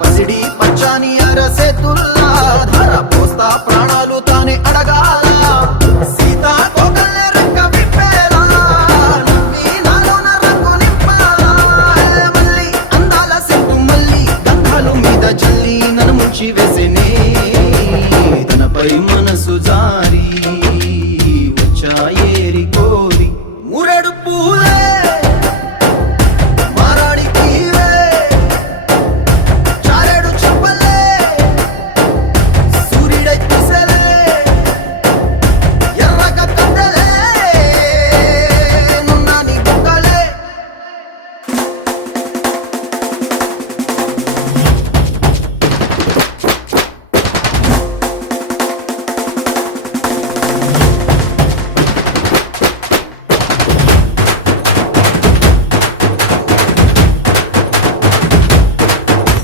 పసిడి పచ్చాని అరసేతుల్లా ధార పోస్తా ప్రాణాలు తానే అడగాల సీతాకోకల్లె రెక్క విప్పేలా నవ్వి నాలోన రంగు నింపాలా మళ్ళీ అందాల సెట్టు మళ్ళీ గంధాలు మీద జల్లి నన్ను ముంచి వేసేనే తనపై మనసు జారి వచ్చాయి